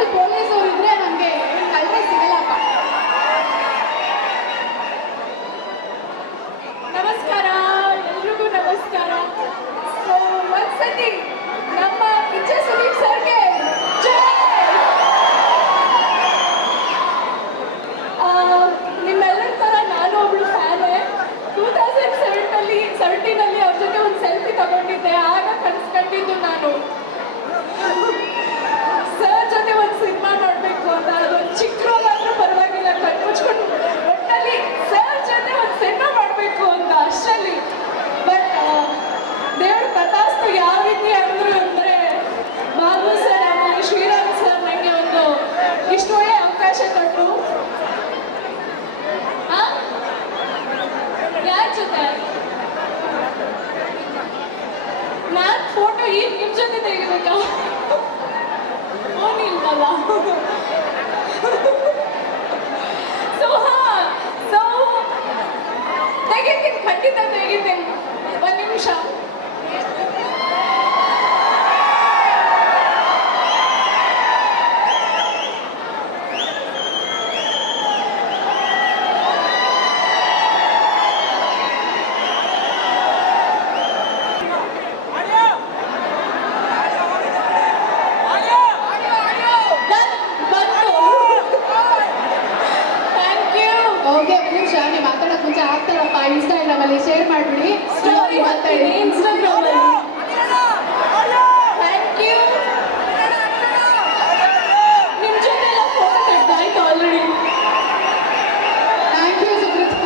Municipal police ಅವರು ಇದ್ರೆ ನಮಗೆ ಕಳ್ರೆ ಸಿಗಲ್ಲಪ್ಪ. ನಮಸ್ಕಾರ, ಎಲ್ರಿಗೂ ನಮಸ್ಕಾರ. ಸೊ ಒಂದ್ಸತಿ ನಮ್ಮ ಪಿಚ್ಚೆ ಸುದೀಪ್ ಸರ್ಗೆ ನಿಮ್ಮೆಲ್ಲರ ಥರ ನಾನು ಒಬ್ಳು ಫ್ಯಾನೇ. 2017 ಅವ್ರ ಜೊತೆ ಒಂದು ಸೆಲ್ಫಿ ತಗೊಂಡಿದ್ದೆ. ಆಗ ಕನ್ಸ್ಕೊಂಡಿದ್ದು ನಾನು ಸರ್ ಜೊತೆ ಒಂದು ಸಿನಿಮಾ ಮಾಡಬೇಕು ಅಂತ. ಅದೊಂದು ಚಿಕ್ಕ ರೋಲ್ ಆದ್ರೂ ಪರವಾಗಿಲ್ಲ, ಕಣ್ಮುಚ್ಕೊಂಡು ಒಟ್ಟಲ್ಲಿ ಸರ್ ಜೊತೆ ಒಂದು ಸಿನಿಮಾ ಮಾಡಬೇಕು ಅಂತ ಅಷ್ಟರಲ್ಲಿ. ಬಟ್ ದೇವ್ರ ತಥಾಸ್ತು ಯಾವ ರೀತಿ ಅಂದ್ರು ಅಂದರೆ ಬಾಬು ಸರ್ ಆಮೇಲೆ ಶ್ರೀರಾಮ್ ಸರ್ ನನಗೆ ಒಂದು ಇಷ್ಟು ಒಳ್ಳೆ ಅವಕಾಶ ಕೊಟ್ಟರು. ಯಾರ ಜೊತೆ ನಾನು ಫೋಟೋ ಈಗ ನಿಮ್ಮ ಜೊತೆ ತೆಗಿಬೇಕಾ? ಫೋನ್ ಇಲ್ವಲ್ಲ. ಸೊ ತೆಗಿತೀನಿ, ಖಂಡಿತ ತೆಗಿತೀನಿ. ಒಂದು ನಿಮಿಷ. ಓಕೆ, ಒಂದು ನಿಮಿಷ. ನೀವು ಮಾತಾಡೋಕೆ ಮುಂಚೆ ಆಗ್ತಾರಪ್ಪ ಇನ್ಸ್ಟಾಗ್ರಾಮಲ್ಲಿ ಶೇರ್ ಮಾಡಿಬಿಡಿ. ಸ್ಟೋರಿ ಮಾತಾಡಿ ಇನ್ಸ್ಟಾಗ್ರಾಮಲ್ಲಿ. Thank you. ನಿಮ್ಮ ಜೊತೆ ಎಲ್ಲ ಫೋಟೋ ತೆಗೆದಾಯ್ತು ಆಲ್ರೆಡಿ. Thank you Subrat.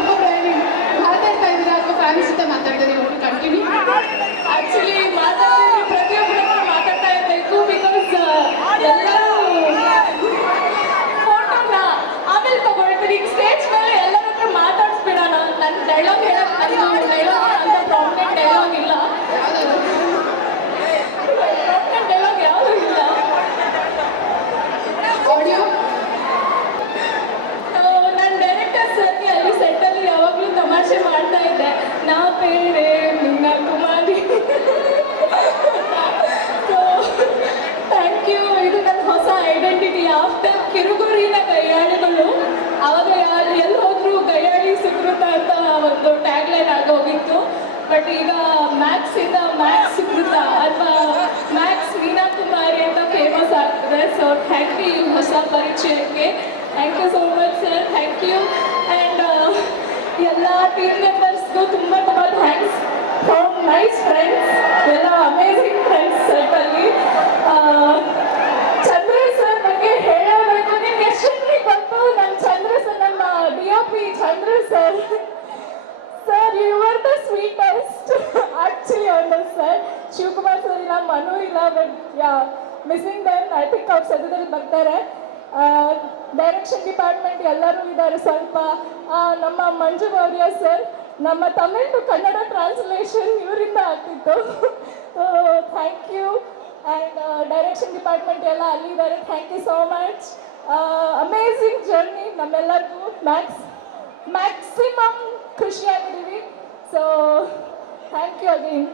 ಮಾತಾಡ್ತಾ ಇದ್ದೀರಾ ಅಥವಾ ಫ್ಯಾನ್ಸ್ ಜೊತೆ ಮಾತಾಡ್ತೀರಿ? ಒಟ್ಟು ಕಂಟಿನ್ಯೂ. ಆಕ್ಚುಲಿ ಮಾತಾಡ್ತೀನಿ, ಪ್ರತಿಯೊಬ್ಬರ ಹತ್ರ ಮಾತಾಡ್ತಾ ಇರಬೇಕು. ಬಿಕಾಸ್ ಎಲ್ಲರೂ ಫೋಟೋನ ಆಮೇಲೆ ತಗೊಳ್ತೀನಿ. ಈಗ ಸ್ಟೇಜ್ ಮೇಲೆ ಎಲ್ಲರ ಹತ್ರ ಮಾತಾಡಿಸ್ಬಿಡೋಣ. ನನ್ನ ಡೈಲಾಗ್ ಹೇಳೋದು, ನನ್ನ ಡೈಲಾಗ್ ಅಂತ ಪ್ರಾಬ್ಲಮ್ ಡೈಲಾಗ್ ಇಲ್ಲ. ಪ್ರಾಬ್ಲಮ್ ಡೈಲಾಗ್ ಯಾವುದೂ ಇಲ್ಲ. ಆಡಿಯೋ ನನ್ನ ಡೈರೆಕ್ಟರ್ ಸರ್ಗೆ ಅಲ್ಲಿ ಸೆಟ್ಟಲ್ಲಿ ಯಾವಾಗಲೂ ತಮಾಷೆ ಮಾಡ್ತಾ ಇದ್ದೆ. ನಾ ಬೇರೆ ನಿನ್ನ ಕುಮಾರಿ. So thank you. ಇದು ನನ್ನ ಹೊಸ ಐಡೆಂಟಿಟಿ. ಆಫ್ಟರ್ ಕಿರುಗುರಿನ ಗಯ್ಯಾಳಿಗಳು, ಅವಾಗ ಎಲ್ಲಿ ಹೋದ್ರು ಗಯ್ಯಾಳಿ ಸುಕೃತ ಅಂತ ಒಂದು ಟ್ಯಾಗ್ಲೈನ್ ಆಗೋಗಿತ್ತು. ಬಟ್ ಈಗ ಮ್ಯಾಕ್ಸಿಂದ ಮ್ಯಾಕ್ಸ್ ಸುಕೃತ ಅಥವಾ ಮ್ಯಾಕ್ಸ್ ವೀಣಾ ಕುಮಾರಿ ಅಂತ ಫೇಮಸ್ ಆಗ್ತದೆ. ಸೊ ಥ್ಯಾಂಕ್ ಯು ಹೊಸ ಪರಿಚಯಕ್ಕೆ. Thank you so much sir. Thank you. And ಎಲ್ಲ ಟೀಮ್ ಮೆಂಬರ್ಸ್ಗೂ ತುಂಬ ತುಂಬ ಥ್ಯಾಂಕ್ಸ್. ಫ್ರಮ್ ನೈಸ್ ಫ್ರೆಂಡ್ಸ್, ಎಲ್ಲ ಅಮೇಝಿಂಗ್ ಫ್ರೆಂಡ್ಸ್ ಸೆಟ್ಟಲ್ಲಿ. ಚಂದ್ರ ಸರ್ ಬಗ್ಗೆ ಹೇಳಬೇಕು. ನಿಮ್ಗೆ ಎಷ್ಟೊಂದಿಗೆ ಗೊತ್ತು ನಮ್ಮ ಚಂದ್ರ ಸರ್, ನಮ್ಮ DOP Chandra sir. Sir you are the sweetest actually on sir. Shivakumar sir ಇಲ್ಲ, ಮನು ಇಲ್ಲ, but ya missing then. I think ಅವ್ರು ಸದ್ಯದಲ್ಲಿ ಬರ್ತಾರೆ. ಡೈರೆಕ್ಷನ್ ಡಿಪಾರ್ಟ್ಮೆಂಟ್ ಎಲ್ಲರೂ ಇದ್ದಾರೆ ಸ್ವಲ್ಪ. ನಮ್ಮ ಮಂಜು ಗೌರಿಯ ಸರ್, ನಮ್ಮ ತಮಿಳ್ ಟು ಕನ್ನಡ ಟ್ರಾನ್ಸ್ಲೇಷನ್ ಇವರಿಂದ ಆಗ್ತಿತ್ತು. Thank you. And direction department ಎಲ್ಲ ಅಲ್ಲಿದ್ದಾರೆ. Thank you so much. Amazing journey ನಮ್ಮೆಲ್ಲರಿಗೂ. ಮ್ಯಾಕ್ಸಿಮಮ್ ಖುಷಿಯಾಗಿದ್ದೀವಿ. So thank you again.